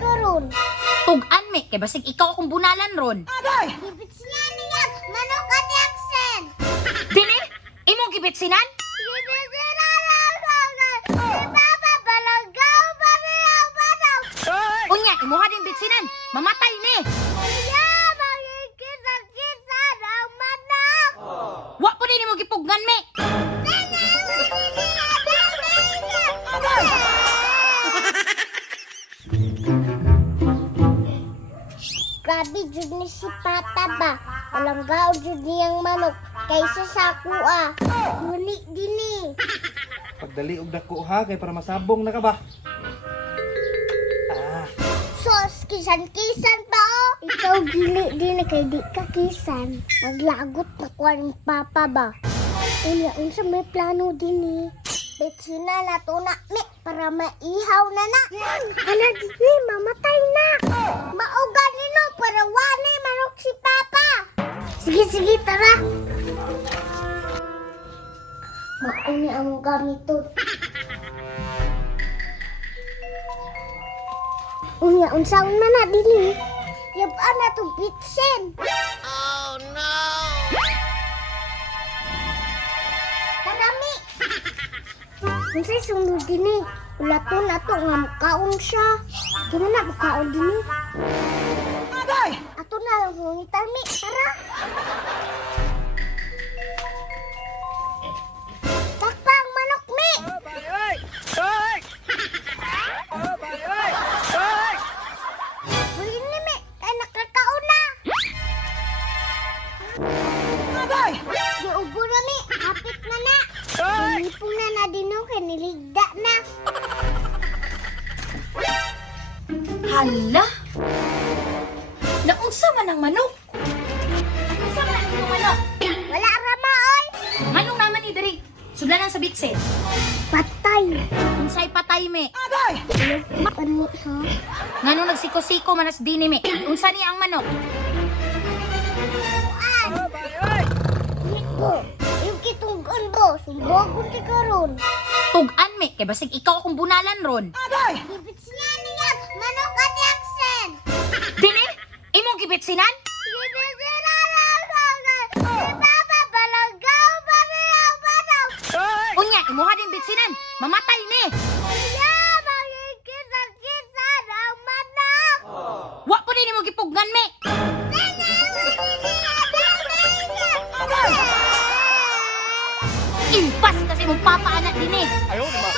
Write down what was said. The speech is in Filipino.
karon. Tugan me, kay basig ikaw akong bunalan ron. Gibit siya niya, manok at yaksen. Dili, imong gibitsinan? Gibit siya na si Papa balagaw pa niya ang manok. Unya, imuha din bitsinan, mamatay ni. Kuya, magkikisan-kisan ang manok. Wa po din imong gipugnan me. Grabe jud ni si Papa ba? Palanggaw jud niyang manok kaysa sa kuha. Guni dini. Pagdali og dako ha kay para masabong na ka ba? Sos, kisan-kisan pa oh. Ikaw gili din kay di ka kisan. Maglagot na kuha ni Papa ba? Unya, unsa may plano din eh. Betsina na to na mi para maihaw na na. Hala dini, mamatay na. Maugan nino para wani manok si Papa. Sige, sige, tara. Mauni ang gamiton. Unya, unsaon man na dili. Yabaan na to bitsen. Oh no! Tanami! Unsay sunod din eh. Ulaton na to nga mukaon siya. Di na mukaon din eh. Ato na lang hungitan mi. Tara! Takpang manok mi! Huli ni mi! Kaya nakakaon na! Giubo na mi! Hapit na na! Nilipong na dino kaya niligda na! Hala? Naunsa man ang manok? Unsa man ang manok? Wala rama oy! Manong naman ni diri. Sudlanan sa bitset. Patay! Unsay patay me. Ano ha? Ngano nagsiko-siko manas dini me. Unsa ni ang manok? Niko! Yung kitunggan bo! Sumbagon ti karon! Tugan me, kay basig ikaw akong bunalan ron. Gibit siya niya! Manok at yaksen! Dili, imong gibitsinan? Gibit siya na si Papa balagaw pa niya ang manok! Unya, imuha din bitsinan, mamatay ni. Kuya, magkikisan-kisan ang manok! Wa po din imong gipugnan me. Impas kasi mong papa anak din eh. Ayaw, di ba?